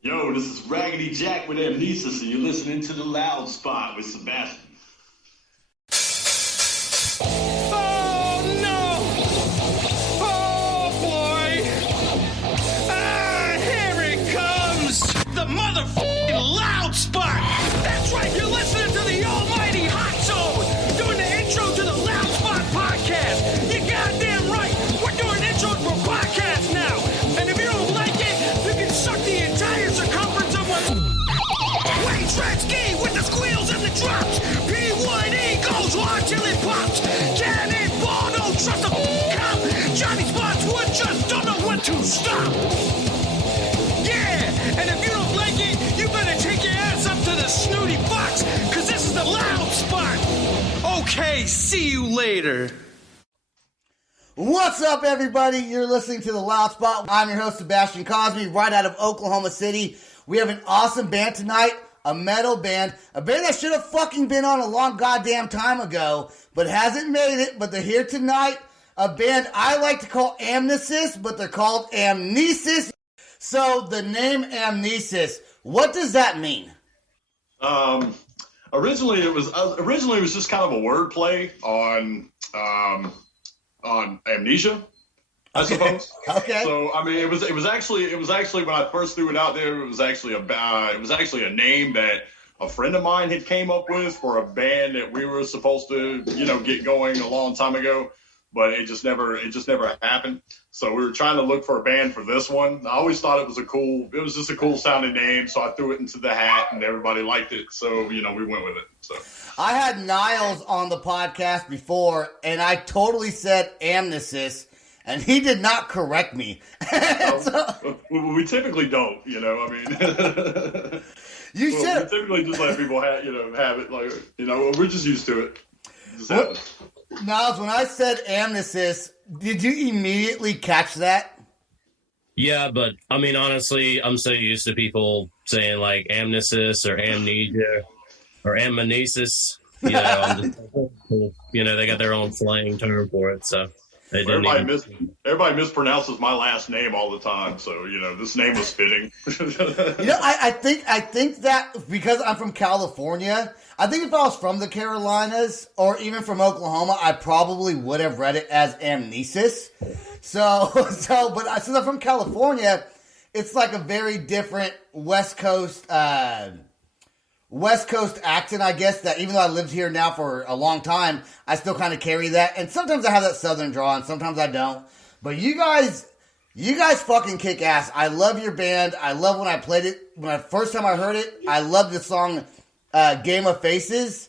Yo, this is Raggedy Jack with Amnesis, and you're listening to The Loud Spot with Sebastian. Oh no! Oh boy! Here it comes! The motherfucking Loud Spot! That's right, you're listening to the almighty Hot Zone! Doing the intro to the Loud Spot podcast! You goddamn right! We're doing intros for podcasts now! And if you don't like it, you can suck the entire circumference of my Wayne Tretzky with the squeals and the drops! P1E goes hard till it pops! Cannonball, don't trust a cop! Johnny Spotswood just don't know when to stop! Yeah, and if you don't like it, you better take your ass up to the snooty box, cause this is the Loud Spot! Okay, see you later. What's up, everybody? You're listening to The Loud Spot. I'm your host, Sebastian Cosby, right out of Oklahoma City. We have an awesome band tonight, a metal band, a band that should have fucking been on a long goddamn time ago, but hasn't made it, but they're here tonight. A band I like to call Amnesis, but they're called Amnesis. So, the name Amnesis, what does that mean? Originally it was just kind of a wordplay on amnesia, I suppose. Okay. So I mean, it was actually when I first threw it out there, it was actually a name that a friend of mine had came up with for a band that we were supposed to get going a long time ago, but it just never happened. So we were trying to look for a band for this one. I always thought it was just a cool sounding name, so I threw it into the hat and everybody liked it. So we went with it. So I had Niles on the podcast before, and I totally said Amnesis, and he did not correct me. We typically don't, I mean. You We should. typically just let people have it, like, we're just used to it. Just have it. Niles, when I said Amnesis, did you immediately catch that? Yeah, but I mean, honestly, I'm so used to people saying like amnesis or amnesia or amnesis. They got their own slang term for it. So they didn't Everybody mispronounces my last name all the time, so this name was fitting. I think that because I'm from California, I think if I was from the Carolinas or even from Oklahoma, I probably would have read it as Amnesis. But since I'm from California, it's like a very different West Coast accent, I guess, that even though I lived here now for a long time, I still kind of carry that. And sometimes I have that southern draw and sometimes I don't. But you guys fucking kick ass. I love your band. I love when I played it. First time I heard it, I loved the song Game of Faces.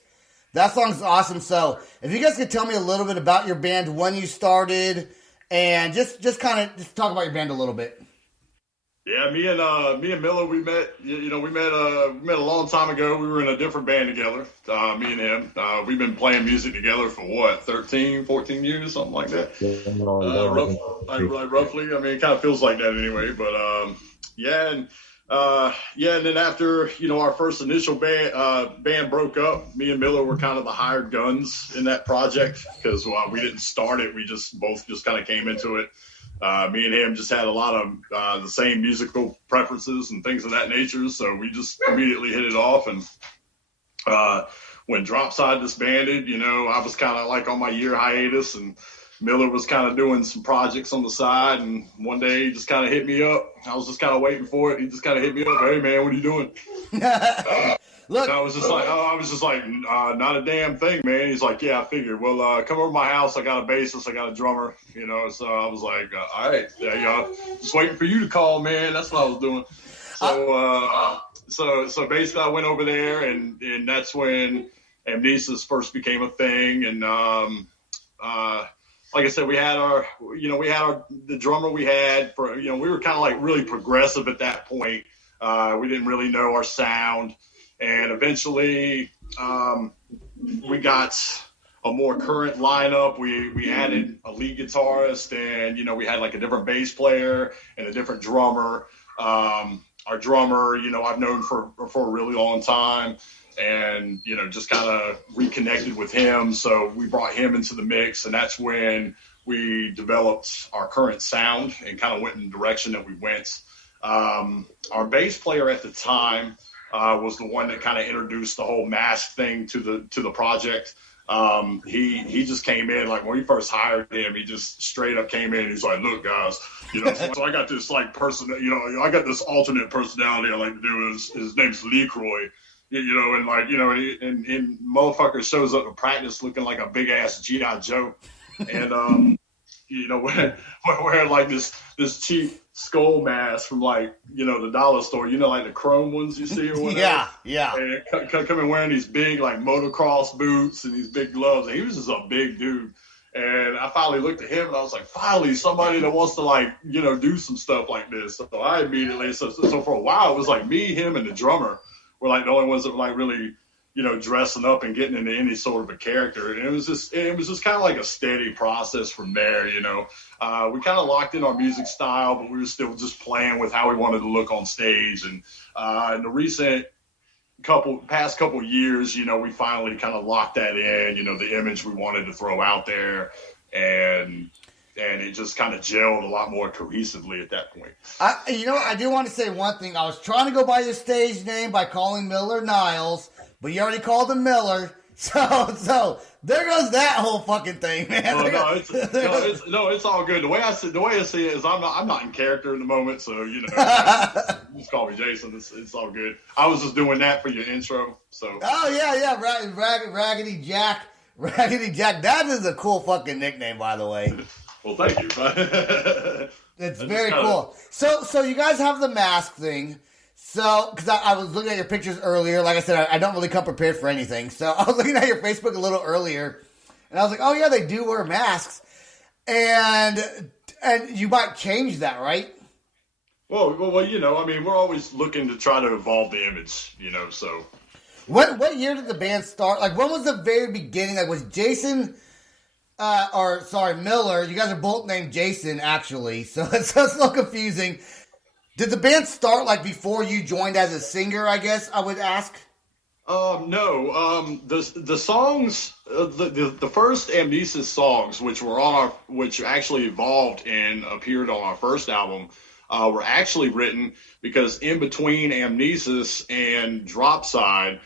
That song's awesome. So if you guys could tell me a little bit about your band, when you started, and just talk about your band a little bit. Yeah, me and Miller, we met a long time ago. We were in a different band together, me and him. We've been playing music together for what, 13, 14 years, something like that. Roughly. I mean, it kind of feels like that anyway, but and then after, our first initial band broke up, me and Miller were kind of the hired guns in that project because we didn't start it. We both kind of came into it. Me and him just had a lot of the same musical preferences and things of that nature, so we just immediately hit it off. And when Dropside disbanded, I was kind of like on my year hiatus, and Miller was kind of doing some projects on the side. And one day he just kind of hit me up. I was just kind of waiting for it. He just kind of hit me up. Hey man, what are you doing? Look, I was just like, not a damn thing, man. He's like, yeah, I figured. Well, come over to my house. I got a bassist. I got a drummer. So I was like, all right, just waiting for you to call, man. That's what I was doing. So basically, I went over there, and that's when Amnesis first became a thing. And like I said, we had the drummer we had for, we were kind of like really progressive at that point. We didn't really know our sound. And eventually, we got a more current lineup. We added a lead guitarist, and we had like a different bass player and a different drummer. Our drummer, I've known for a really long time, and just kind of reconnected with him. So we brought him into the mix, and that's when we developed our current sound and kind of went in the direction that we went. Our bass player at the time was the one that kind of introduced the whole mask thing to the project. He just came in, like when we first hired him, he just straight up came in. He's like, "Look, guys, so I got this like person, I got this alternate personality I like to do. His name's Leroy, and like, and motherfucker shows up to practice looking like a big ass GI Joe, and wearing like this cheap skull mask from like the dollar store, like the chrome ones you see or whatever. Yeah. And coming wearing these big like motocross boots and these big gloves. And he was just a big dude. And I finally looked at him and I was like, finally somebody that wants to like do some stuff like this. So I immediately so for a while it was like me, him, and the drummer were like the only ones that were like really dressing up and getting into any sort of a character. And it was just kind of like a steady process from there, We kind of locked in our music style, but we were still just playing with how we wanted to look on stage. And in the past couple years, we finally kind of locked that in, the image we wanted to throw out there. And it just kind of gelled a lot more cohesively at that point. I do want to say one thing. I was trying to go by your stage name by calling Miller Niles, but you already called him Miller, so there goes that whole fucking thing, man. It's all good. The way I see it is I'm not in character in the moment, so just call me Jason. It's all good. I was just doing that for your intro. So. Oh yeah, Raggedy Jack. Raggedy Jack. That is a cool fucking nickname, by the way. Well, thank you. It's very cool. So you guys have the mask thing. So, because I was looking at your pictures earlier, like I said, I don't really come prepared for anything. So I was looking at your Facebook a little earlier, and I was like, oh yeah, they do wear masks, and you might change that, right? Well, we're always looking to try to evolve the image, So, what year did the band start? Like, when was the very beginning? Like, was Jason? Miller. You guys are both named Jason, actually, so it's a little confusing. Did the band start like before you joined as a singer? I guess I would ask. No. The songs, the first Amnesis songs, which actually evolved and appeared on our first album, were actually written because in between Amnesis and Dropside,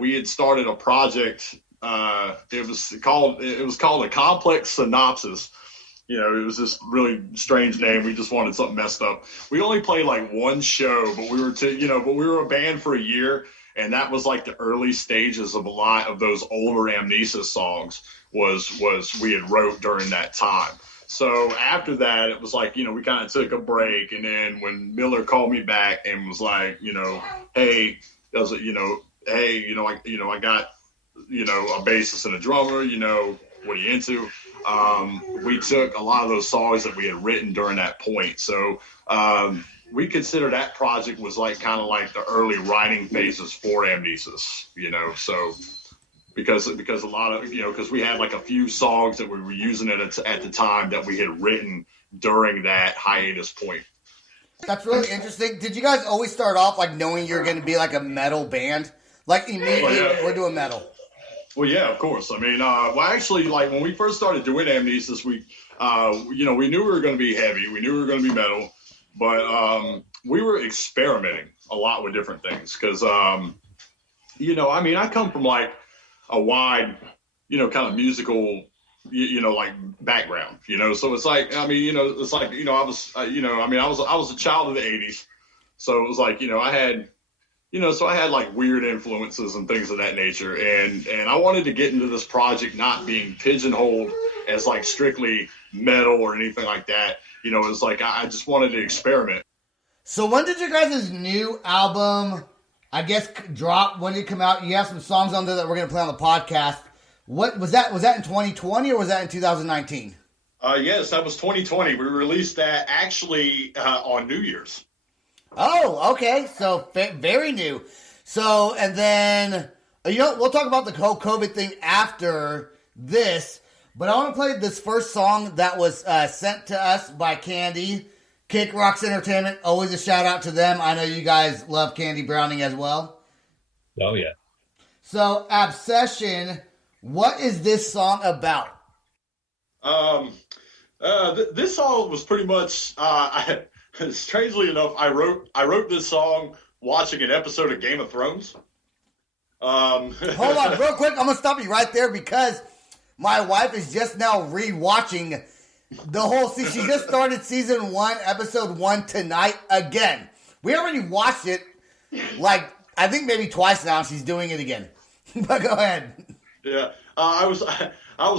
we had started a project. It was called a Complex Synopsis. It was this really strange name. We just wanted something messed up. We only played like one show, but we were a band for a year, and that was like the early stages of a lot of those older Amnesis songs was we had wrote during that time. So after that, it was like, we kind of took a break, and then when Miller called me back and was like, hey, I got a bassist and a drummer, what are you into? We took a lot of those songs that we had written during that point. So we consider that project was like kind of like the early writing phases for Amnesis, so because a lot of, because we had like a few songs that we were using at the time that we had written during that hiatus point. That's really interesting. Did you guys always start off like knowing you're going to be like a metal band? Like immediately we're doing metal. Well, yeah, of course. I mean, actually, like when we first started doing Amnesis, we knew we were going to be heavy. We knew we were going to be metal, but we were experimenting a lot with different things because, I come from like a wide, kind of musical, like background, so it's like, I was a child of the 80s. So it was like, I had, so I had like weird influences and things of that nature. And I wanted to get into this project not being pigeonholed as like strictly metal or anything like that. It's like I just wanted to experiment. So when did your guys' new album, I guess, drop? When did it come out? You have some songs on there that we're going to play on the podcast. What was that? Was that in 2020 or was that in 2019? Yes, that was 2020. We released that actually on New Year's. Oh, okay. So very new. So, and then, we'll talk about the whole COVID thing after this, but I want to play this first song that was sent to us by Candy, Kick Rocks Entertainment. Always a shout out to them. I know you guys love Candy Browning as well. Oh, yeah. So, Obsession, what is this song about? This song was pretty much, strangely enough, I wrote this song watching an episode of Game of Thrones. Hold on, real quick. I'm gonna stop you right there because my wife is just now rewatching the whole season. She just started season 1, episode 1 tonight again. We already watched it, like I think maybe twice now. She's doing it again. But go ahead. Yeah, I was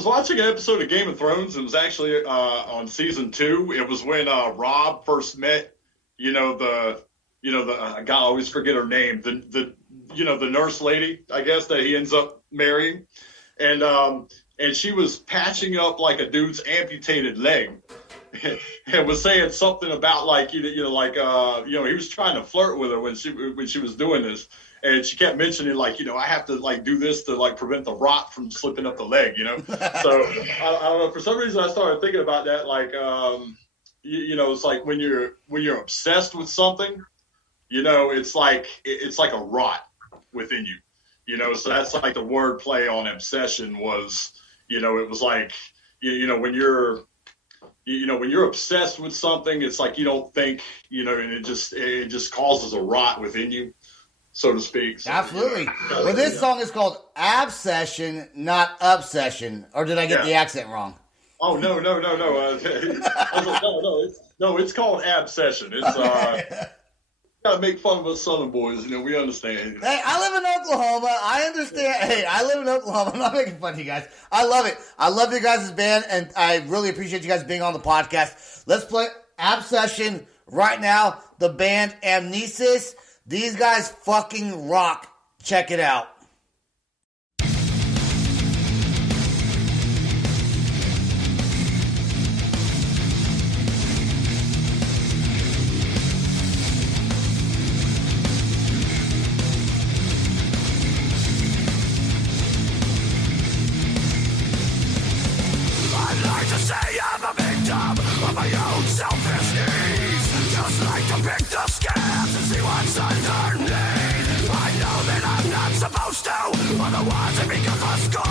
watching an episode of Game of Thrones. It was actually on season 2. It was when Rob first met, the God, I always forget her name, the nurse lady, I guess, that he ends up marrying, and she was patching up like a dude's amputated leg, and was saying something about like he was trying to flirt with her when she was doing this. And she kept mentioning, like, I have to, like, do this to, like, prevent the rot from slipping up the leg, So, I don't know. For some reason, I started thinking about that. Like, it's like when you're obsessed with something, it's like a rot within you. So that's like the word play on obsession was, it was like, when you're obsessed with something, it's like you don't think, and it just causes a rot within you, so to speak. So, Absolutely. Well, this song is called Absession, not Obsession. Or did I get the accent wrong? Oh, no. It's called Absession. It's, gotta make fun of us Southern boys, we understand. Hey, I live in Oklahoma. I understand. Hey, I live in Oklahoma. I'm not making fun of you guys. I love it. I love your guys' band, and I really appreciate you guys being on the podcast. Let's play Absession right now. The band Amnesis. These guys fucking rock. Check it out. I'd like to say I'm a victim of my own selfish needs. Just like to pick the scabs and see what's underneath. I know that I'm not supposed to, otherwise it becomes a score.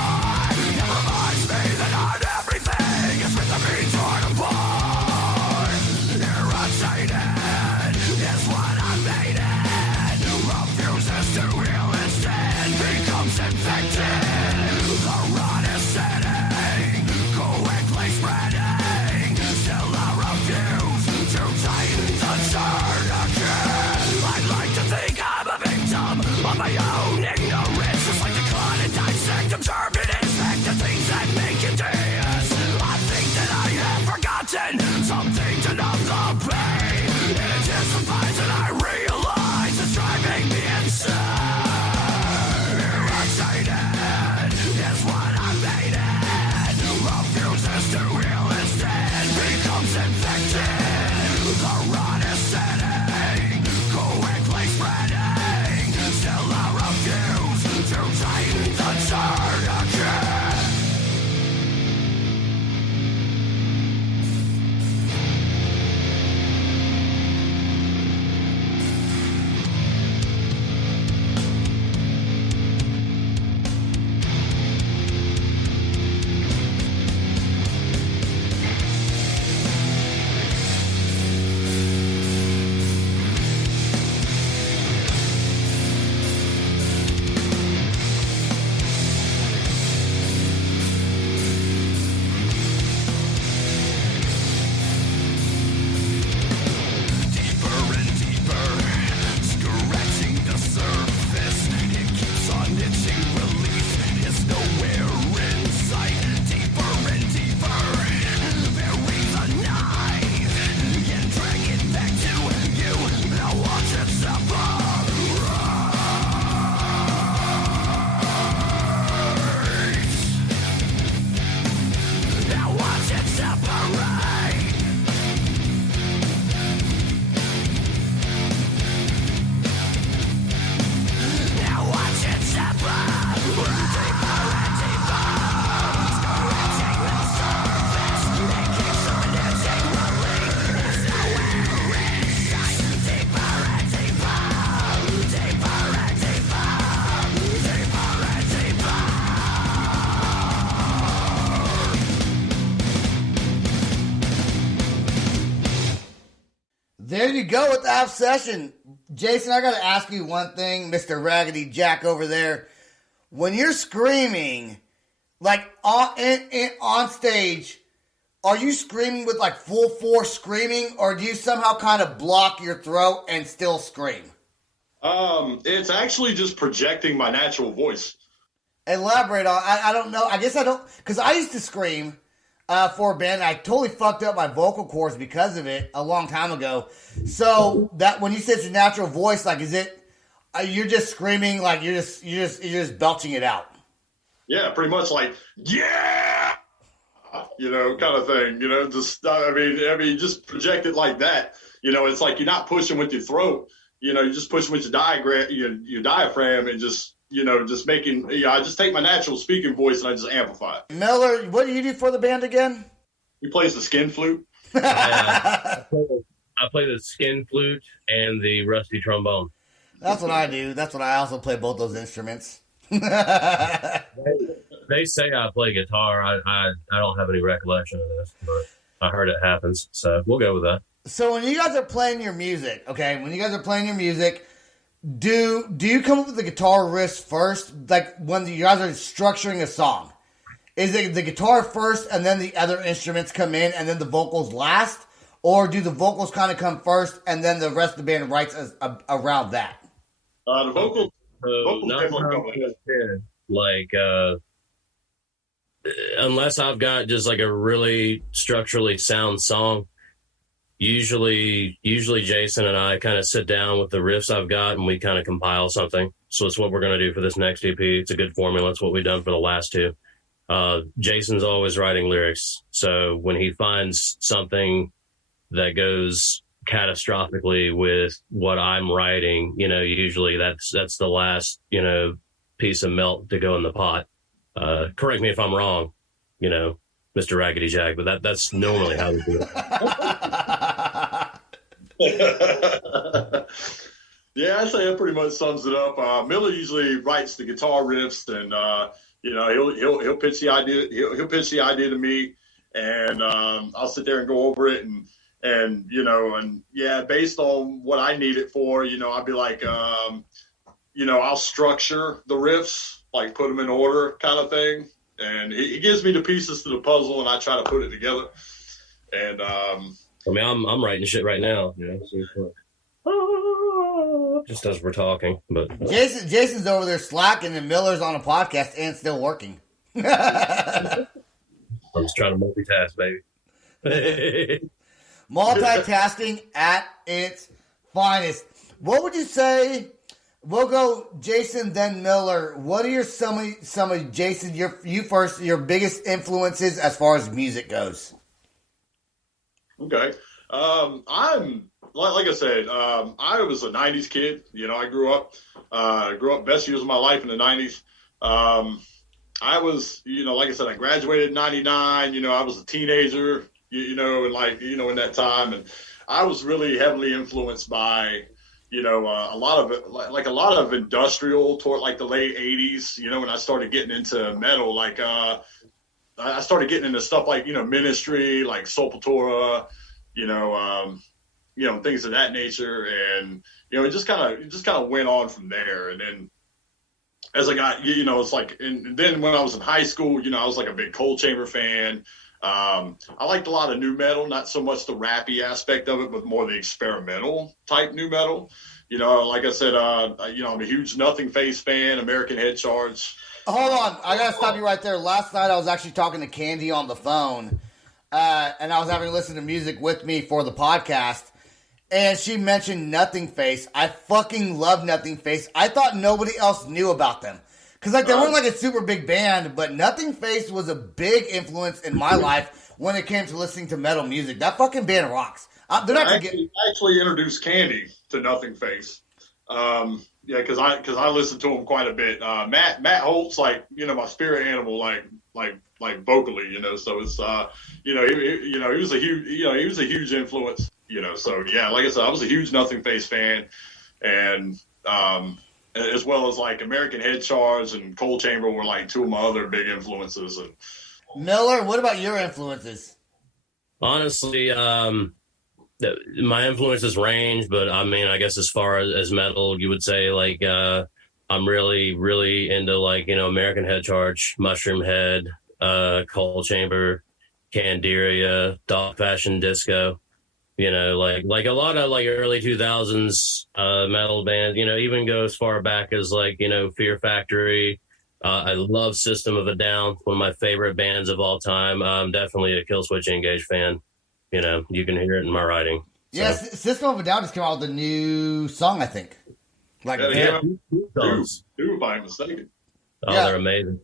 It reminds me that not everything is meant to be torn apart. Irritated is what I'm made in. Refuses to heal instead, becomes infected. The rot is setting, quickly spreading. Still I refuse to take the turn again. I'd like to think I'm a victim of my own ignorance. Just like the clot and dissect, I'm turbid there you go with the app session. Jason, I got to ask you one thing, Mr. Raggedy Jack over there. When you're screaming, like on stage, are you screaming with like full force screaming, or do you somehow kind of block your throat and still scream? It's actually just projecting my natural voice. Elaborate on. I don't know. I guess I don't, because I used to scream for a band. I totally fucked up my vocal cords because of it a long time ago. So that when you say it's your natural voice, like, is it you're just screaming, like you're just belching it out? Yeah, pretty much like, yeah, kind of thing. Just I mean, just project it like that. It's like you're not pushing with your throat. You're just pushing with your diaphragm, and just just making. I just take my natural speaking voice and I just amplify it. Miller, what do you do for the band again? He plays the skin flute. I play the skin flute and the rusty trombone. That's what I do. That's what I also play, both those instruments. They say I play guitar. I don't have any recollection of this, but I heard it happens, so we'll go with that. So when you guys are playing your music, do you come up with the guitar riffs first? Like when you guys are structuring a song, is it the guitar first and then the other instruments come in and then the vocals last? Or do the vocals kind of come first and then the rest of the band writes around that? The vocals like unless I've got just like a really structurally sound song, usually Jason and I kind of sit down with the riffs I've got and we kind of compile something. So it's what we're going to do for this next EP. It's a good formula. It's what we've done for the last two. Jason's always writing lyrics, so when he finds something that goes catastrophically with what I'm writing, usually that's the last, piece of milk to go in the pot. Correct me if I'm wrong, Mr. Raggedy Jack, but that's normally how we do it. Yeah, I'd say that pretty much sums it up. Miller usually writes the guitar riffs, and he'll pitch the idea. He'll pitch the idea to me, and I'll sit there and go over it, and based on what I need it for, I'll be like, I'll structure the riffs, like put them in order, kind of thing, and he gives me the pieces to the puzzle, and I try to put it together. And I'm writing shit right now, just as we're talking. But Jason's over there slacking, and Miller's on a podcast and still working. I'm just trying to multitask, baby. Multitasking at its finest. What would you say? We'll go Jason, then Miller. What are some of Jason? You first. Your biggest influences as far as music goes. Okay, I'm like I said. I was a '90s kid. I grew up best years of my life in the '90s. I was, like I said, I graduated in '99. I was a teenager. In that time, and I was really heavily influenced by, a lot of industrial toward like the late '80s. When I started getting into metal, like I started getting into stuff like Ministry, like Sepultura, things of that nature, and it just kind of went on from there. And then as I got, it's like, and then when I was in high school, I was like a big Cold Chamber fan. I liked a lot of new metal, not so much the rappy aspect of it, but more the experimental type new metal. Like I said, I'm a huge Nothing Face fan, American Head Charge. Hold on, I gotta stop you right there. Last night I was actually talking to Candy on the phone, and I was having to listen to music with me for the podcast, and she mentioned Nothing Face. I fucking love Nothing Face. I thought nobody else knew about them. Because they weren't like a super big band, but Nothing Face was a big influence in my life when it came to listening to metal music. That fucking band rocks. I actually introduced Candy to Nothing Face. Because I listened to him quite a bit. Matt Holt's like my spirit animal, like vocally, So it's he was a huge influence, So yeah, like I said, I was a huge Nothing Face fan, and as well as like American Head Charge and Cold Chamber were like two of my other big influences. And Miller, what about your influences? Honestly, my influences range, but I mean, I guess as far as metal, you would say like I'm really into like, you know, American Head Charge, Mushroom Head, Coal Chamber, Candiria, Dog Fashion Disco. You know, like a lot of like early 2000s metal bands. You know, even go as far back as like, you know, Fear Factory. I love System of a Down, one of my favorite bands of all time. I'm definitely a Killswitch Engage fan. You know, you can hear it in my writing. So. Yes, System of a Down just came out with a new song, I think. Like, two, if I'm mistaken. Oh, yeah. They're amazing.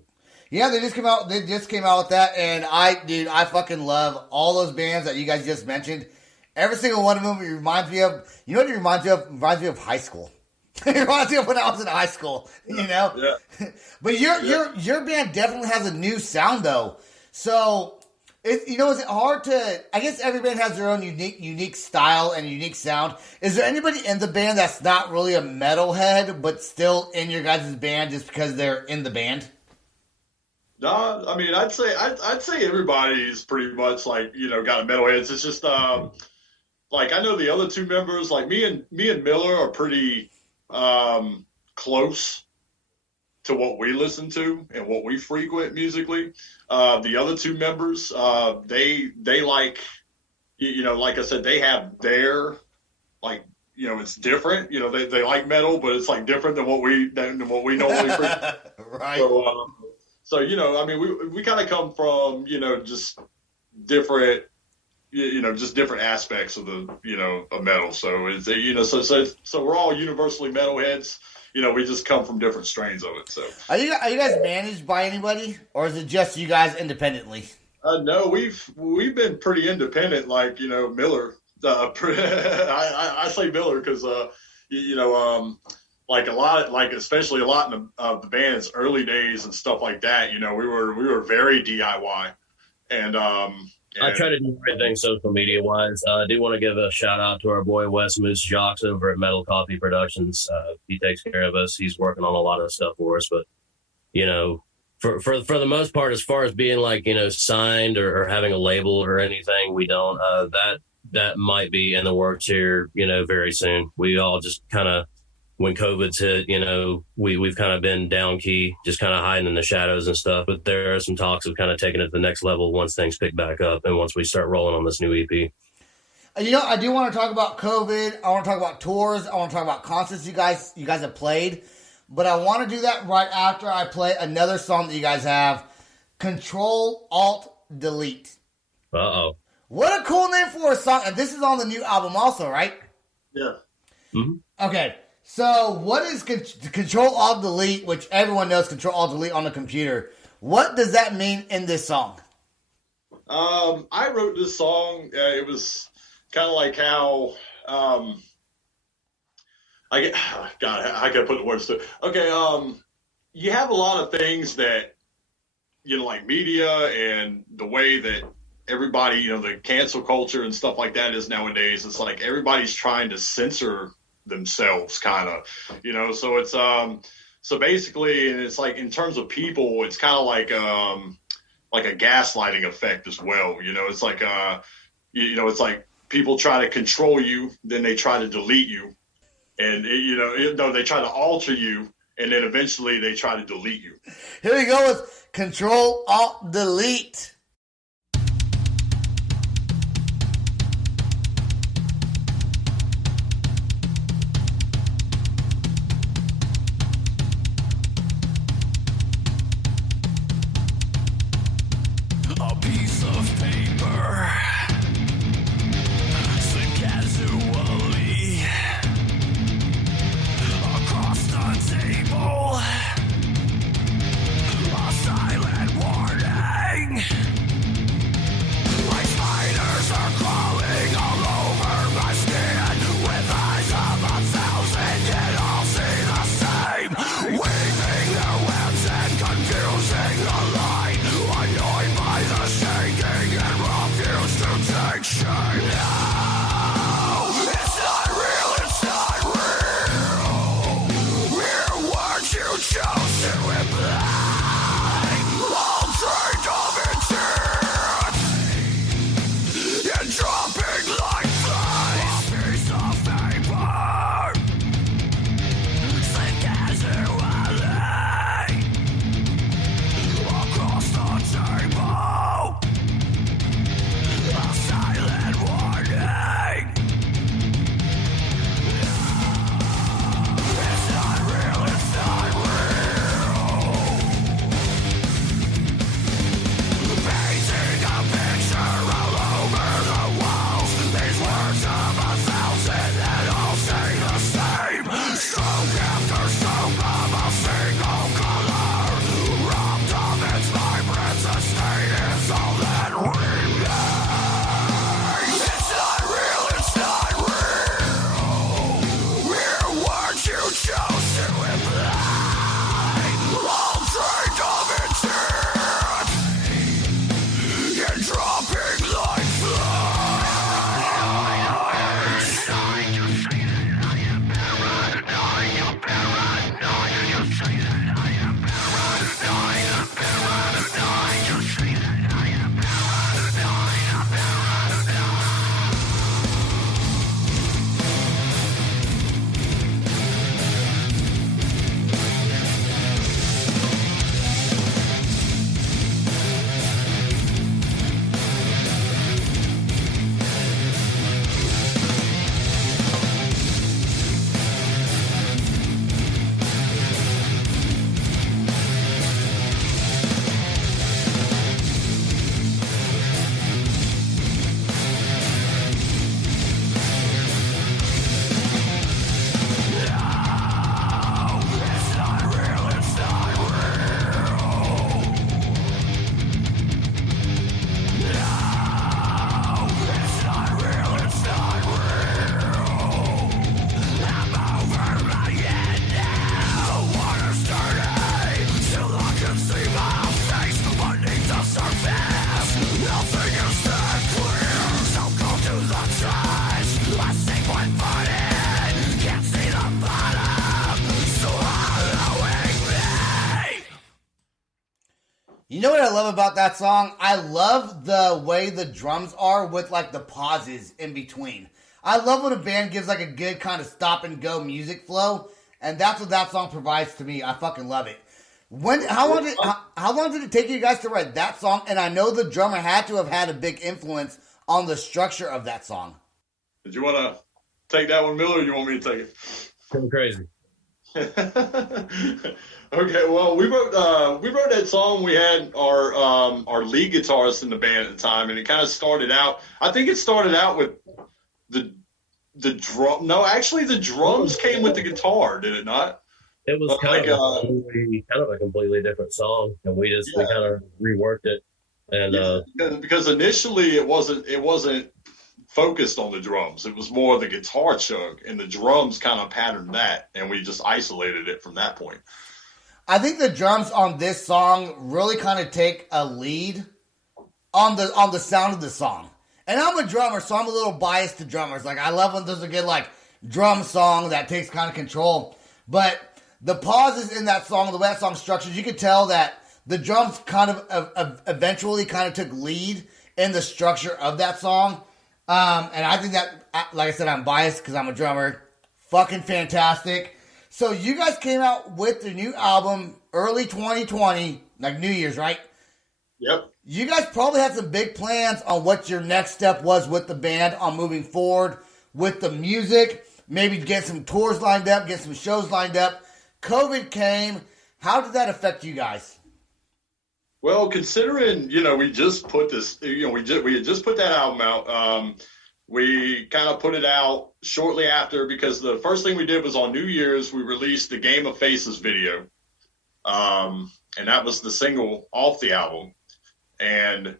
Yeah, they just came out. They just came out with that, and I fucking love all those bands that you guys just mentioned. Every single one of them reminds me of. You know what it reminds me of? It reminds me of high school. It reminds me of when I was in high school. You know. Yeah. But your band definitely has a new sound though. So. Is it hard to? I guess every band has their own unique style and unique sound. Is there anybody in the band that's not really a metalhead, but still in your guys' band just because they're in the band? No, I mean, I'd say everybody's pretty much like, you know, got a metalheads. It's just like I know the other two members, like me and Miller are pretty close to what we listen to and what we frequent musically. The other two members, they like, you know, like I said, they have their, like, you know, it's different. You know, they like metal, but it's like different than what we normally frequent. Right. So, you know, I mean, we kind of come from, you know, just different, you know, just different aspects of the, you know, of metal. So it's, you know, so we're all universally metalheads. You know, we just come from different strains of it. So, are you guys managed by anybody, or is it just you guys independently? No, we've been pretty independent. Like, you know, Miller. I say Miller because you know, like a lot, like especially a lot in the band's early days and stuff like that. You know, we were very DIY, and I try to do everything social media wise. I do want to give a shout out to our boy Wes Moose Jocks over at Metal Coffee Productions. He takes care of us. He's working on a lot of stuff for us. But, you know, for the most part, as far as being like, you know, signed or having a label or anything, we don't. That might be in the works here, you know, very soon. We all just kind of, when COVID's hit, you know, we've kind of been down key, just kind of hiding in the shadows and stuff. But there are some talks of kind of taking it to the next level once things pick back up and once we start rolling on this new EP. You know, I do want to talk about COVID. I want to talk about tours. I want to talk about concerts you guys have played. But I want to do that right after I play another song that you guys have, Control Alt Delete. Uh-oh. What a cool name for a song. And this is on the new album also, right? Yeah. Mm-hmm. Okay. So, what is Control Alt Delete, which everyone knows Control Alt Delete on the computer? What does that mean in this song? I wrote this song. It was kind of like how I gotta put the words to it. Okay, you have a lot of things that, you know, like media and the way that everybody, you know, the cancel culture and stuff like that is nowadays. It's like everybody's trying to censor themselves, kind of, you know. So it's so basically, and it's like in terms of people, it's kind of like a gaslighting effect as well. You know, it's like you know, it's like people try to control you, then they try to delete you, and they try to alter you, and then eventually they try to delete you. Here we go with Control Alt Delete. A piece of paper slid casually across the table. A silent warning. You know what I love about that song? I love the way the drums are with like the pauses in between. I love when a band gives like a good kind of stop and go music flow, and that's what that song provides to me. I fucking love it. How long did it take you guys to write that song? And I know the drummer had to have had a big influence on the structure of that song. Did you want to take that one, Miller, or you want me to take it? Come crazy. Okay, well, we wrote that song. We had our lead guitarist in the band at the time, and it kind of started out. I think it started out with the drum. No, actually, the drums came with the guitar. Did it not? It was kind of a completely different song, and we kind of reworked it. And because initially it wasn't focused on the drums. It was more the guitar chug, and the drums kind of patterned that, and we just isolated it from that point. I think the drums on this song really kind of take a lead on the sound of the song. And I'm a drummer, so I'm a little biased to drummers. Like, I love when there's a good, like, drum song that takes kind of control. But the pauses in that song, the way that song's structured, you could tell that the drums kind of eventually kind of took lead in the structure of that song. And I think that, like I said, I'm biased because I'm a drummer. Fucking fantastic. So you guys came out with the new album early 2020, like New Year's, right? Yep. You guys probably had some big plans on what your next step was with the band on moving forward with the music, maybe get some tours lined up, get some shows lined up. COVID came. How did that affect you guys? Well, considering, we just put this, we had just put that album out. We kind of put it out shortly after because the first thing we did was on New Year's, we released the Game of Faces video. And that was the single off the album. And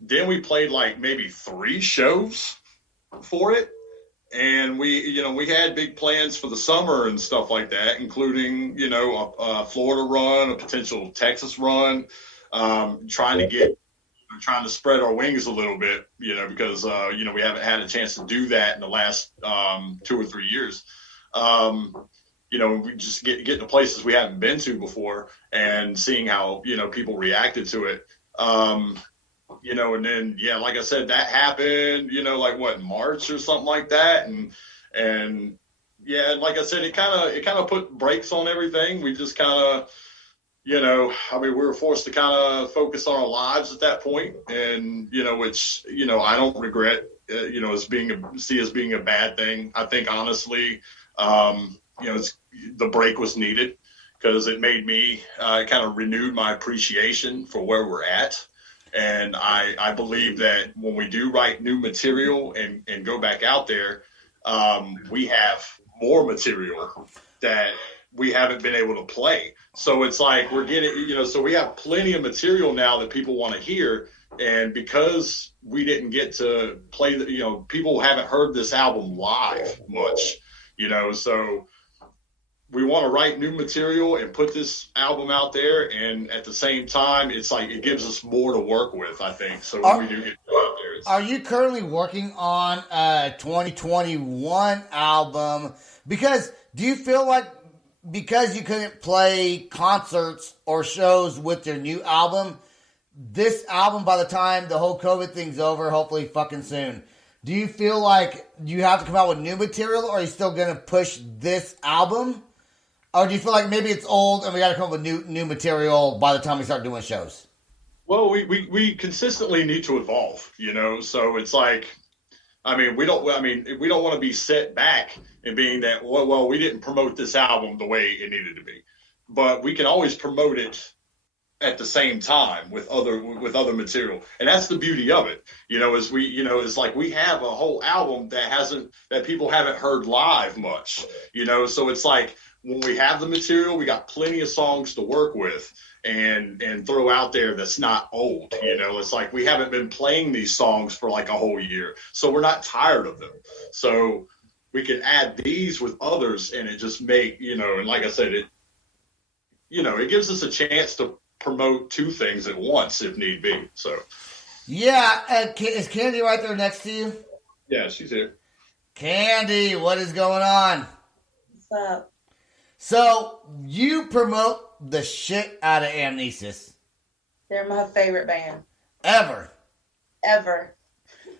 then we played like maybe 3 shows for it. And we had big plans for the summer and stuff like that, including, a Florida run, a potential Texas run, trying to spread our wings a little bit, because, we haven't had a chance to do that in the last 2 or 3 years. We just get to places we haven't been to before and seeing how, people reacted to it. And then, like I said, that happened, March or something like that. And like I said, it kind of put brakes on everything. We just kind of, we were forced to kind of focus on our lives at that point, and which I don't regret, as being a bad thing. I think honestly, the break was needed because it made me kind of renewed my appreciation for where we're at, and I believe that when we do write new material and go back out there, we have more material that we haven't been able to play. So it's like we're getting, so we have plenty of material now that people want to hear. And because we didn't get to play, people haven't heard this album live much, so we want to write new material and put this album out there, and at the same time, it's like it gives us more to work with, I think. So when we do get out there, are you currently working on a 2021 album? Because do you feel like because you couldn't play concerts or shows with your new album, this album, by the time the whole COVID thing's over, hopefully fucking soon, do you feel like you have to come out with new material, or are you still going to push this album? Or do you feel like maybe it's old and we got to come up with new material by the time we start doing shows? Well, we consistently need to evolve, you know. So it's like, we don't want to be set back and being that well, we didn't promote this album the way it needed to be, but we can always promote it at the same time with other material, and that's the beauty of it. It's like we have a whole album that people haven't heard live much, you know. So it's like when we have the material, we got plenty of songs to work with and throw out there that's not old, you know. It's like we haven't been playing these songs for like a whole year, so we're not tired of them. So we can add these with others, and it just and like I said, it gives us a chance to promote two things at once if need be. So yeah. Is Candy right there next to you? Yeah, she's here. Candy, what is going on? What's up? So you promote the shit out of Amnesis. They're my favorite band. Ever.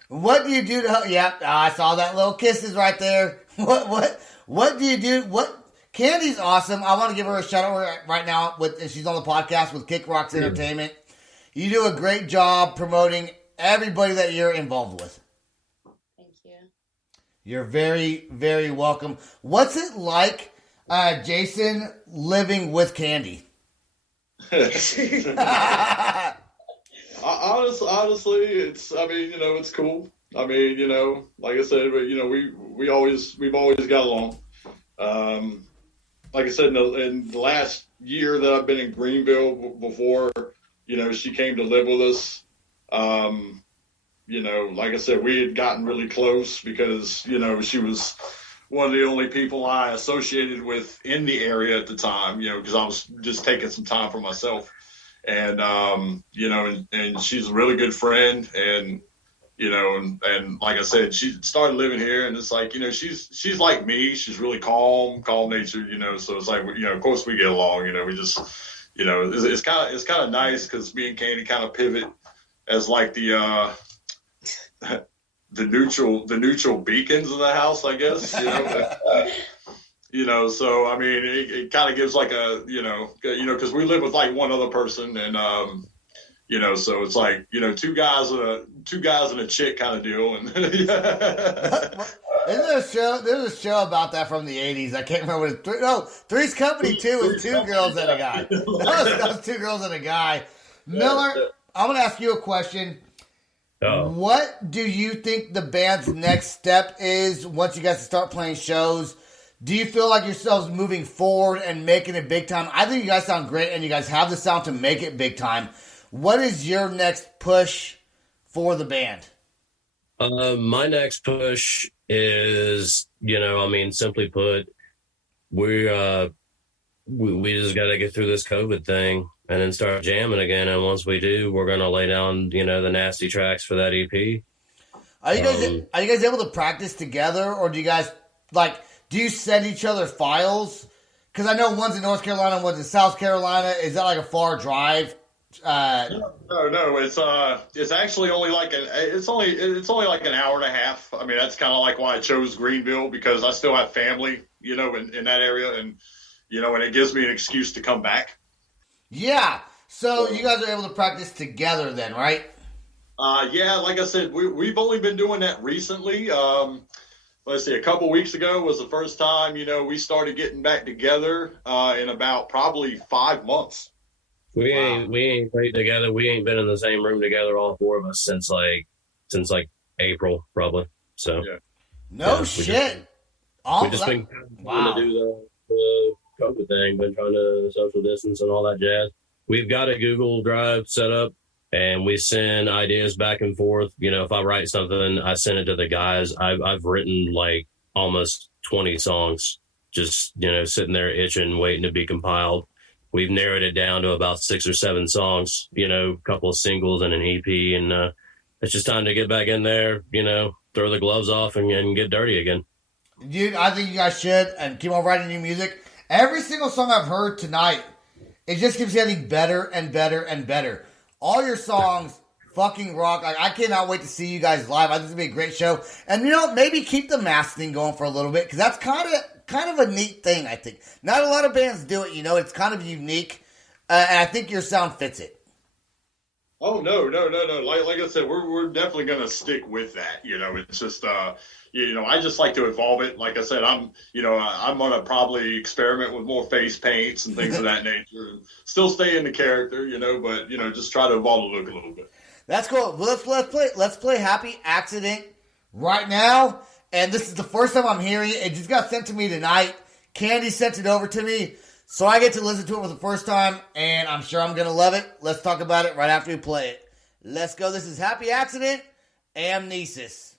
What do you do to... Yeah, I saw that little kisses right there. What do you do? Candy's awesome. I want to give her a shout out right now. She's on the podcast with Kick Rocks Entertainment. You do a great job promoting everybody that you're involved with. Thank you. You're very, very welcome. What's it like, Jason, living with Candy? Honestly, it's cool. Like I said, we've always got along. Like I said, in the last year that I've been in Greenville before, she came to live with us. Like I said, we had gotten really close because, she was one of the only people I associated with in the area at the time, because I was just taking some time for myself. And, and she's a really good friend. And, and like I said, she started living here, and it's like, she's like me. She's really calm natured, so it's like, of course we get along, we just, it's kind of nice because me and Candy kind of pivot as like the neutral beacons of the house, I guess, so, it kind of gives like a, because we live with like one other person, and, so it's like, two guys and a chick kind of deal. And There's a show about that from the 80s. I can't remember what it's. Three's Company 2 was two girls and a guy. That was two girls and a guy. Miller, I'm going to ask you a question. Oh. What do you think the band's next step is once you guys start playing shows? Do you feel like yourselves moving forward and making it big time? I think you guys sound great, and you guys have the sound to make it big time. What is your next push for the band? My next push is, simply put, we just got to get through this COVID thing and then start jamming again. And once we do, we're going to lay down, the nasty tracks for that EP. Are you guys able to practice together, or do you guys do you send each other files? Because I know one's in North Carolina, one's in South Carolina. Is that like a far drive? No. It's actually only like it's only like an hour and a half. That's kind of like why I chose Greenville, because I still have family, in that area, and and it gives me an excuse to come back. Yeah. So you guys are able to practice together then, right? Yeah. Like I said, we've only been doing that recently. Let's see, a couple weeks ago was the first time, we started getting back together in about probably 5 months. We ain't played together. We ain't been in the same room together, all four of us, since April, probably. So no shit. We've just been trying to do the COVID thing, been trying to social distance and all that jazz. We've got a Google Drive set up, and we send ideas back and forth. If I write something, I send it to the guys. I've written like almost 20 songs just, sitting there itching, waiting to be compiled. We've narrowed it down to about 6 or 7 songs, a couple of singles and an EP. And it's just time to get back in there, throw the gloves off and get dirty again. Dude, I think you guys should, and keep on writing new music. Every single song I've heard tonight, it just keeps getting better and better and better. All your songs fucking rock. Like, I cannot wait to see you guys live. I think it's going to be a great show. And, maybe keep the mask thing going for a little bit, because that's kind of a neat thing, I think. Not a lot of bands do it, it's kind of unique, and I think your sound fits it. Oh, no. Like I said, we're definitely going to stick with that. It's just, I just like to evolve it. Like I said, I'm going to probably experiment with more face paints and things of that nature, and still stay in the character, but, just try to evolve the look a little bit. That's cool. Well, let's play Happy Accident right now. And this is the first time I'm hearing it. It just got sent to me tonight. Candy sent it over to me. So I get to listen to it for the first time, and I'm sure I'm going to love it. Let's talk about it right after we play it. Let's go. This is Happy Accident, Amnesis.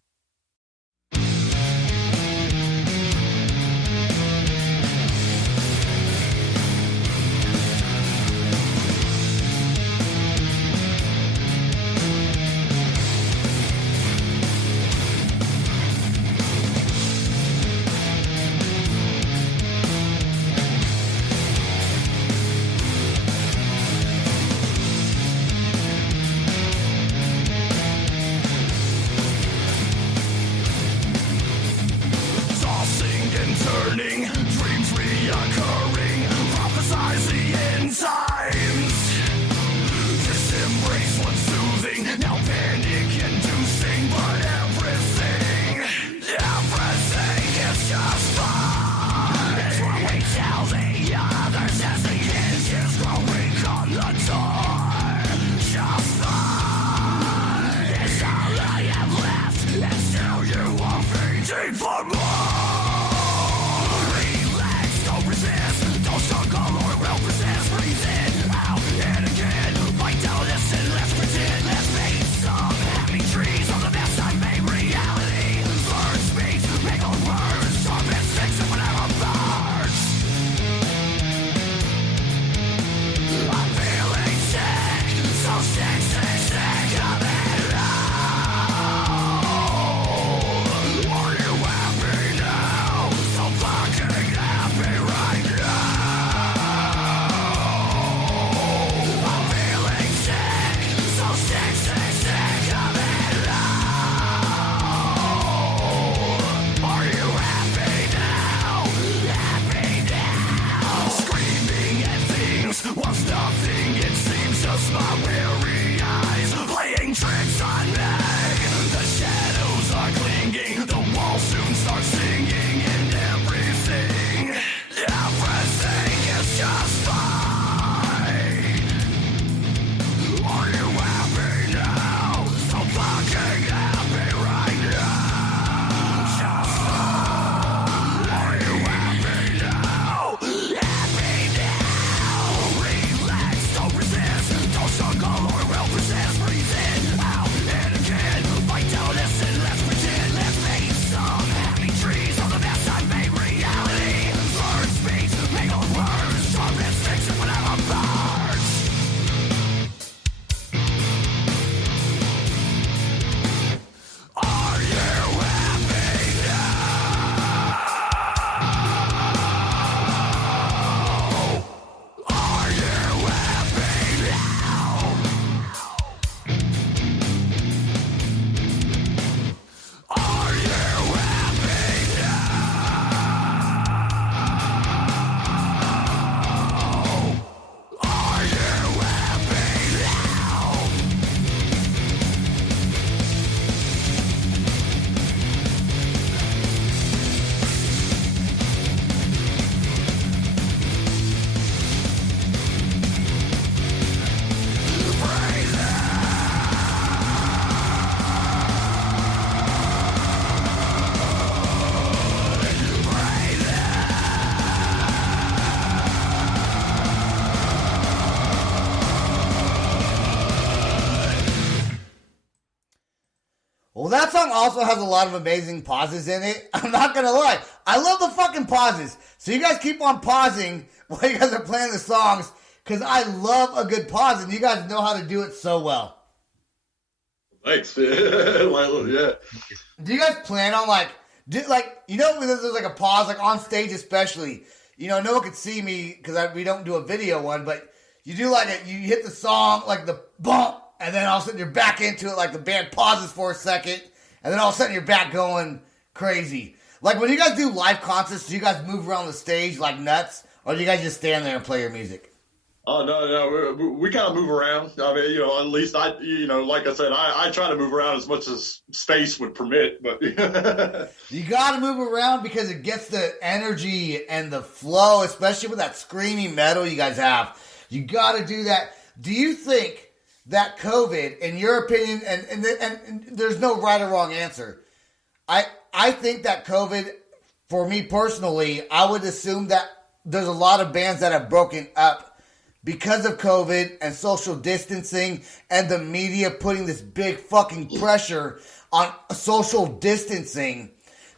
That song also has a lot of amazing pauses in it. I'm not gonna lie. I love the fucking pauses. So you guys keep on pausing while you guys are playing the songs, because I love a good pause, and you guys know how to do it so well. Thanks. Yeah. Do you guys plan on when there's like a pause, like on stage especially, no one could see me because we don't do a video one, but you do you hit the song, like the bump, and then all of a sudden you're back into it, like the band pauses for a second, and then all of a sudden you're back going crazy. Like when you guys do live concerts, do you guys move around the stage like nuts, or do you guys just stand there and play your music? Oh, no, we kind of move around. I mean, at least like I said, I try to move around as much as space would permit, but you got to move around because it gets the energy and the flow, especially with that screaming metal you guys have. You got to do that. Do you think that COVID, in your opinion, and there's no right or wrong answer, I think that COVID, for me personally, I would assume that there's a lot of bands that have broken up because of COVID and social distancing and the media putting this big fucking pressure on social distancing.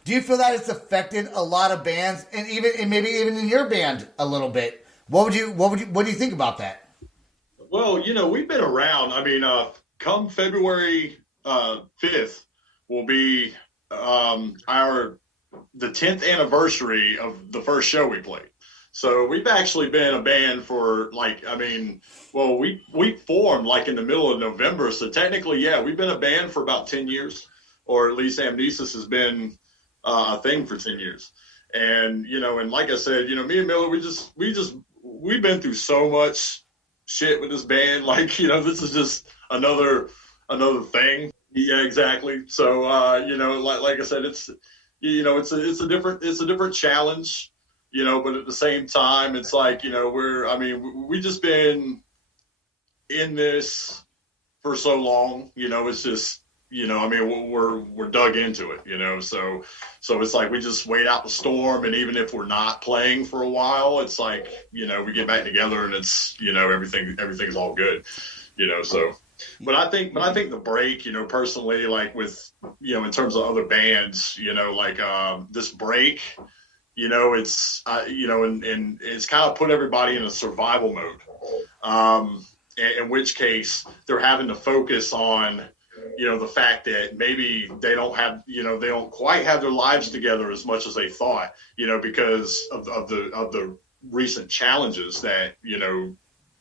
Do you feel that it's affected a lot of bands, and maybe even in your band a little bit? What do you think about that? Well, we've been around. I mean, come February 5th will be the 10th anniversary of the first show we played. So we've actually been a band for we formed in the middle of November. So technically, yeah, we've been a band for about 10 years, or at least Amnesis has been a thing for 10 years. And, and like I said, me and Miller, we've been through so much shit with this band. This is just another thing. Yeah, exactly. So, like I said, it's a different challenge. But at the same time, it's we just been in this for so long, it's just, we're dug into it, so it's like we just wait out the storm. And even if we're not playing for a while, it's like, we get back together and it's, everything's all good, so. But I think the break, personally, with, in terms of other bands, this break, it's, and it's kind of put everybody in a survival mode. In which case they're having to focus on, the fact that maybe they don't quite have their lives together as much as they thought, because of the recent challenges that,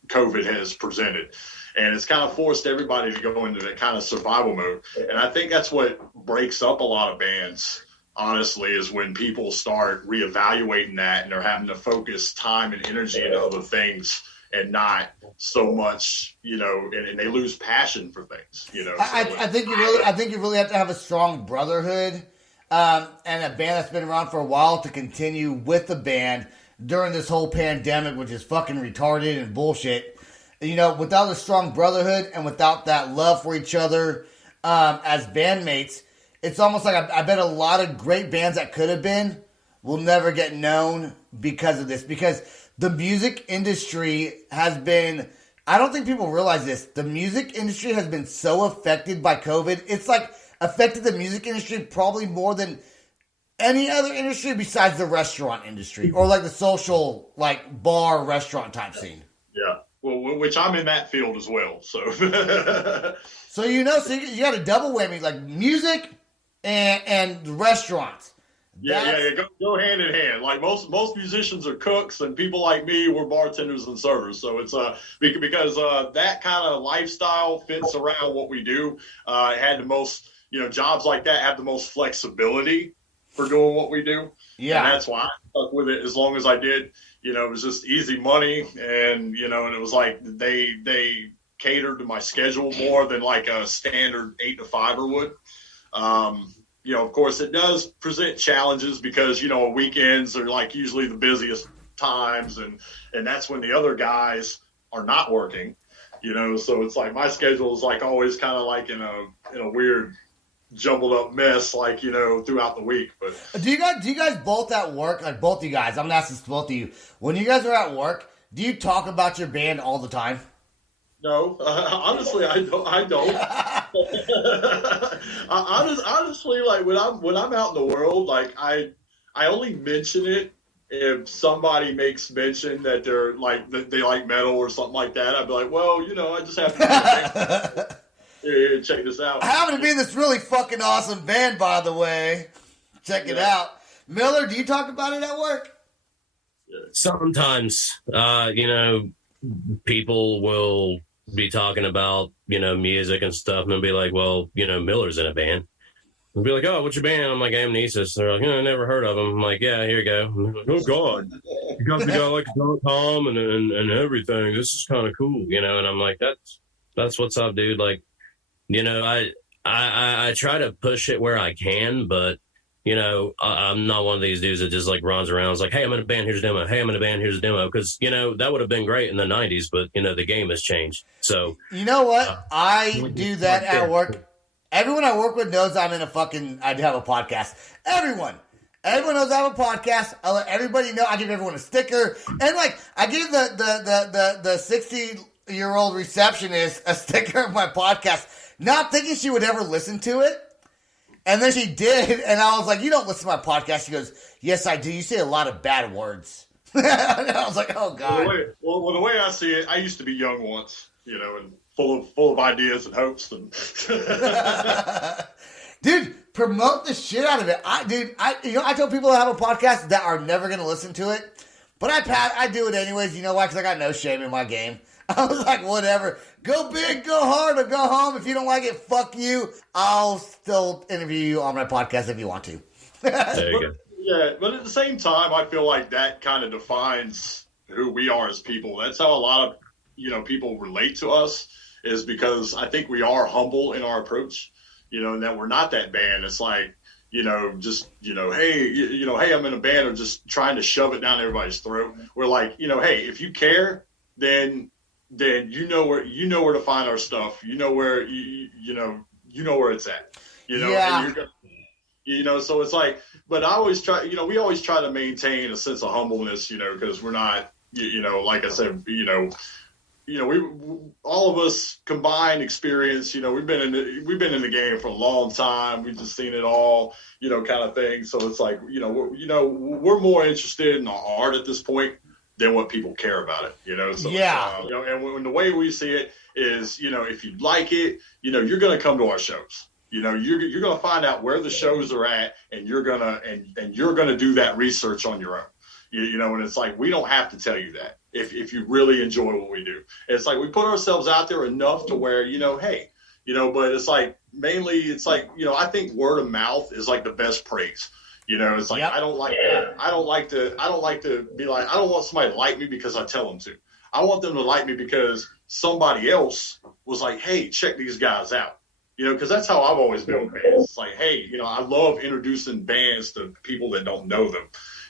COVID has presented. And it's kind of forced everybody to go into that kind of survival mode. And I think that's what breaks up a lot of bands, honestly, is when people start reevaluating that and they're having to focus time and energy into other things and not so much, and they lose passion for things, I think you really have to have a strong brotherhood and a band that's been around for a while to continue with the band during this whole pandemic, which is fucking retarded and bullshit. Without a strong brotherhood and without that love for each other as bandmates, it's almost like I bet a lot of great bands that could have been will never get known because of this. Because the music industry has been, I don't think people realize this, the music industry has been so affected by COVID. It's affected the music industry probably more than any other industry besides the restaurant industry or the social bar restaurant type scene. Yeah. Well, which I'm in that field as well, so. So you got a double whammy, music and restaurants. Yeah, go hand in hand. Most musicians are cooks, and people like me, we're bartenders and servers. So it's because that kind of lifestyle fits around what we do. It had the most, jobs like that have the most flexibility for doing what we do. Yeah, and that's why I stuck with it as long as I did. It was just easy money, and and it was they catered to my schedule more than a standard 8 to 5er would. Of course, it does present challenges because weekends are usually the busiest times, and that's when the other guys are not working. So it's my schedule is always kind of in a weird, jumbled up mess throughout the week. But do you guys both at work, both of you guys, I'm gonna ask this to both of you, when you guys are at work, do you talk about your band all the time? No, honestly, I don't. Honestly, like when I'm out in the world, like I only mention it if somebody makes mention that they're like that they like metal or something like that. I'd be like, well, I just have to here, check this out. I happen to be in this really fucking awesome band, by the way. Check it out. Miller, do you talk about it at work? Sometimes, people will be talking about, music and stuff and they'll be like, well, Miller's in a band. They'll be like, oh, what's your band? I'm like, Amnesis. They're like, I never heard of them. I'm like, yeah, here you go. Like, oh, God. You got the guy like Tom and everything. This is kind of cool, And I'm like, that's what's up, dude. Like, I try to push it where I can, but I'm not one of these dudes that just like runs around. It's like, hey, I'm in a band, here's a demo. Hey, I'm in a band, here's a demo. Because, that would have been great in the 90s, but, the game has changed. So, you know what? I do that at work. Everyone I work with knows I have a podcast. Everyone knows I have a podcast. I let everybody know. I give everyone a sticker. And like, I give the 60-year-old receptionist a sticker of my podcast, not thinking she would ever listen to it. And then she did, and I was like, you don't listen to my podcast. She goes, yes, I do. You say a lot of bad words. And I was like, oh, God. Well, the way I see it, I used to be young once, and full of ideas and hopes. And Dude, promote the shit out of it. I tell people that have a podcast that are never going to listen to it, but I do it anyways. You know why? Because I got no shame in my game. I was like, whatever. Go big, go hard, or go home. If you don't like it, fuck you. I'll still interview you on my podcast if you want to. There you go. Yeah, but at the same time, I feel like that kind of defines who we are as people. That's how a lot of, people relate to us, is because I think we are humble in our approach, and that we're not that band. It's like, hey, hey, I'm in a band, or just trying to shove it down everybody's throat. We're like, hey, if you care, then you know where to find our stuff. You know where where it's at. Yeah. And so it's like, but I always try. We always try to maintain a sense of humbleness. Because we're not. Like I said. We all of us combined experience. We've been in the game for a long time. We've just seen it all. Kind of thing. So it's like we're more interested in our art at this point than what people care about it, So, yeah. And when the way we see it is, if you like it, you're going to come to our shows. You're going to find out where the shows are at, and you're going to do that research on your own. And it's like, we don't have to tell you that if you really enjoy what we do. It's like we put ourselves out there enough to where, hey, but it's like, mainly it's like, I think word of mouth is like the best praise. It's like, yep. I don't like to be like, I don't want somebody to like me because I tell them to. I want them to like me because somebody else was like, hey, check these guys out. Because that's how I've always been with bands. It's like, hey, I love introducing bands to people that don't know them,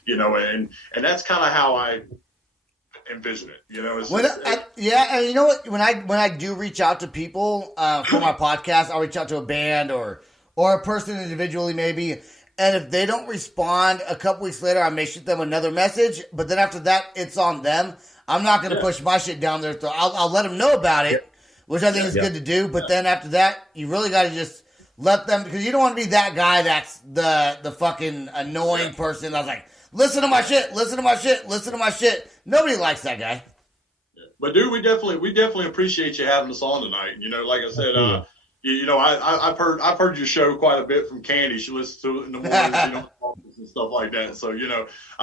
and that's kind of how I envision it. And you know what? When I do reach out to people for my podcast, I'll reach out to a band or a person individually maybe. And if they don't respond a couple weeks later, I may shoot them another message. But then after that, it's on them. I'm not going to push my shit down their throat. I'll let them know about it, which I think is good to do. But then after that, you really got to just let them, because you don't want to be that guy that's the fucking annoying person that's like, listen to my shit, listen to my shit, listen to my shit. Nobody likes that guy. But dude, we definitely appreciate you having us on tonight. Like I said, I've heard your show quite a bit from Candy. She listens to it in the mornings, and stuff like that. So I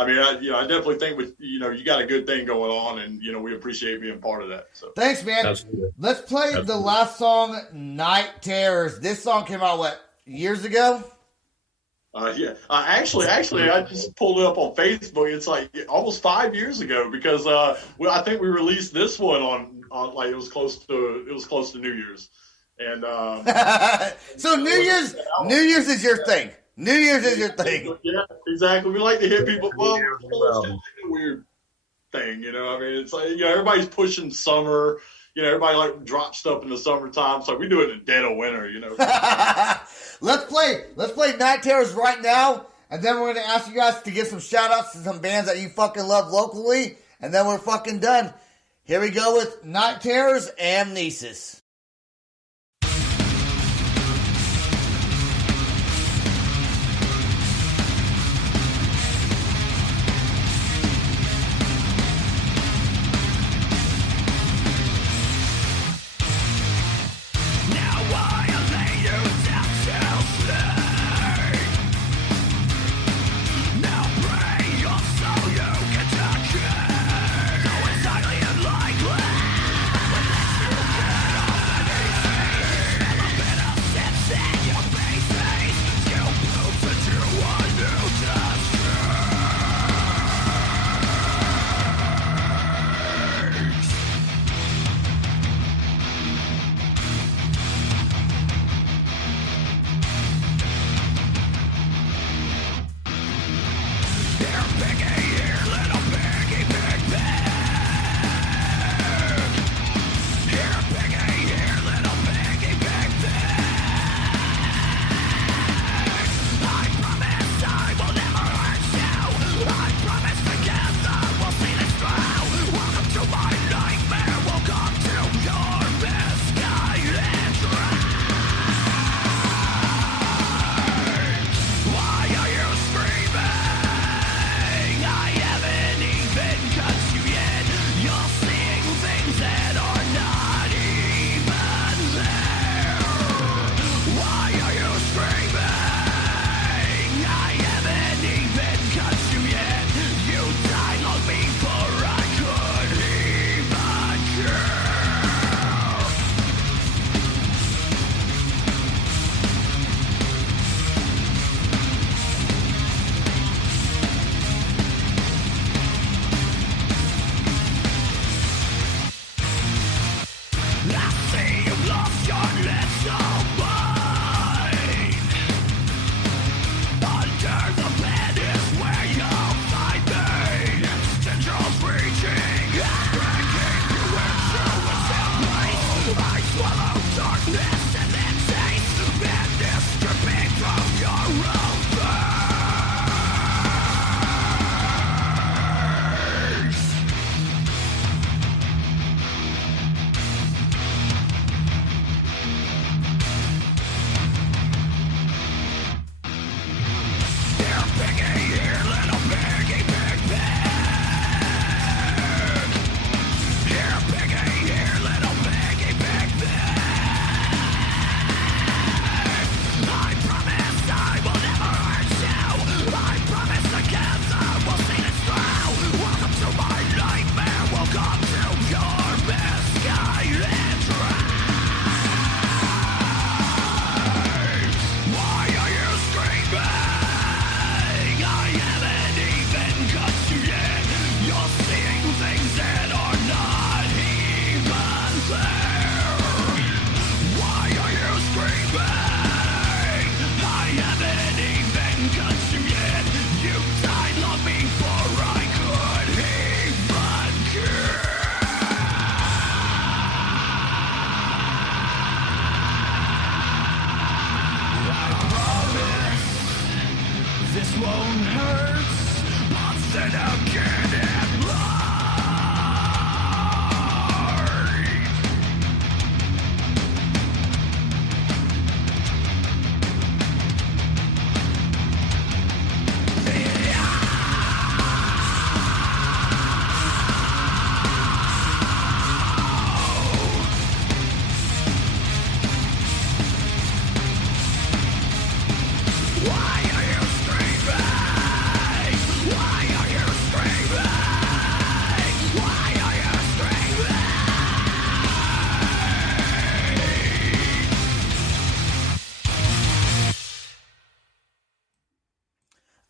definitely think you got a good thing going on, and we appreciate being part of that. So thanks, man. Absolutely. Let's play the last song, Night Terrors. This song came out years ago? Actually, I just pulled it up on Facebook. It's like almost 5 years ago, because I think we released this one on like it was close to New Year's. And so New Year's is your thing. New Year's is your thing. Yeah, exactly. We like to hit people. Well, it's a weird thing, I mean, it's like everybody's pushing summer. Everybody like drops stuff in the summertime. So we do it in the dead of winter. Let's play Night Terrors right now, and then we're gonna ask you guys to give some shout outs to some bands that you fucking love locally, and then we're fucking done. Here we go with Night Terrors, Amnesis.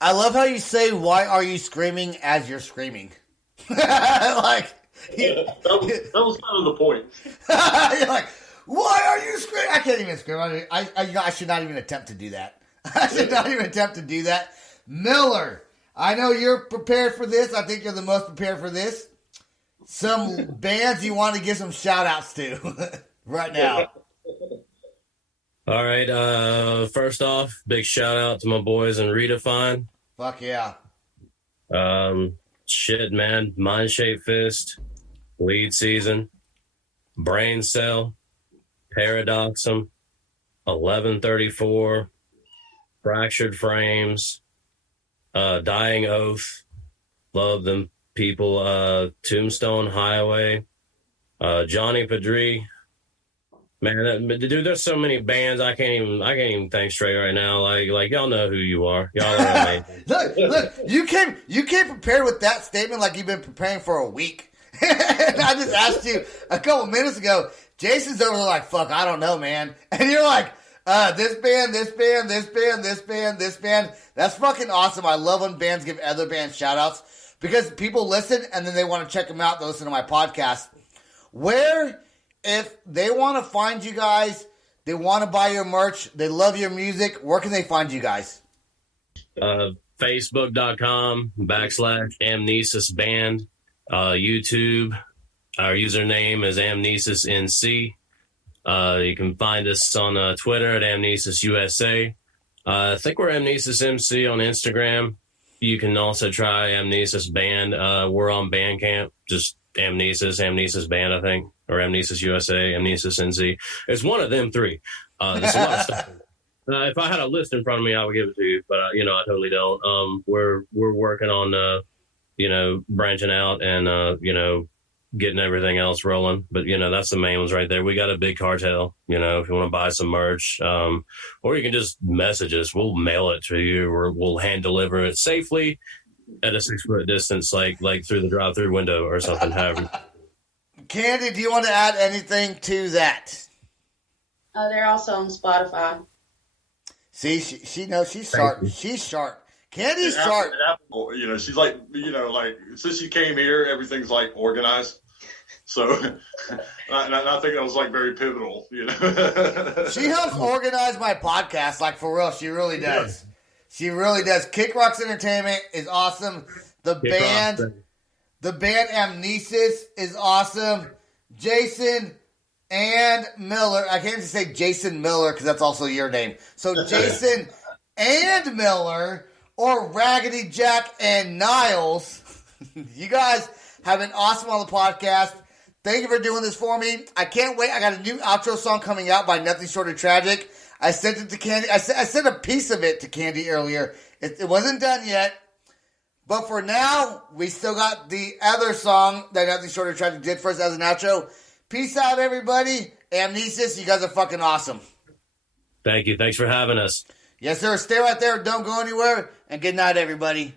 I love how you say, "Why are you screaming?" as you're screaming. Like that was kind of the point. you're like, "Why are you screaming?" I can't even scream. I should not even attempt to do that. I should not even attempt to do that. Miller, I know you're prepared for this. I think you're the most prepared for this. Some bands you want to give some shout outs to right now. All right. First off, big shout out to my boys in Redefine. Fuck yeah. Shit, man. Mind Shape Fist, Lead Season, Brain Cell, Paradoxum, 1134, Fractured Frames, Dying Oath. Love them people. Tombstone Highway, Johnny Padre. Man, dude, there's so many bands I can't even think straight right now. Like y'all know who you are. Y'all are amazing. Look, you came prepared with that statement like you've been preparing for a week. And I just asked you a couple minutes ago. Jason's over there like, fuck, I don't know, man. And you're like, this band, this band, this band, this band, this band. That's fucking awesome. I love when bands give other bands shout outs because people listen and then they want to check them out. They listen to my podcast. If they want to find you guys, they want to buy your merch, they love your music, where can they find you guys? Facebook.com/Amnesis Band. YouTube, our username is AmnesisNC. You can find us on Twitter at Amnesis USA. I think we're Amnesis MC on Instagram. You can also try Amnesis Band. We're on Bandcamp, just Amnesis Band, I think. Or Amnesis USA, Amnesis NC. It's one of them three. There's a lot of stuff. If I had a list in front of me, I would give it to you, but I totally don't. We're working on branching out and getting everything else rolling. But that's the main ones right there. We got a big cartel. If you want to buy some merch, or you can just message us. We'll mail it to you, or we'll hand deliver it safely at a 6-foot distance, like through the drive-through window or something. However. Candy, do you want to add anything to that? They're also on Spotify. See, she knows she's sharp. She's sharp. Candy's sharp. She's like since she came here, everything's like organized. So I think that was like very pivotal. She helps organize my podcast, like for real. She really does. She really does. Kick Rocks Entertainment is awesome. The band Amnesis is awesome. Jason and Miller. I can't just say Jason Miller because that's also your name. So Jason and Miller, or Raggedy Jack and Niles. You guys have been awesome on the podcast. Thank you for doing this for me. I can't wait. I got a new outro song coming out by Nothing Short of Tragic. I sent it to Candy. I sent a piece of it to Candy earlier. It wasn't done yet. But for now, we still got the other song that Nothing Short of Tragic did for us as an outro. Peace out, everybody. Amnesis, you guys are fucking awesome. Thank you. Thanks for having us. Yes, sir. Stay right there. Don't go anywhere. And good night, everybody.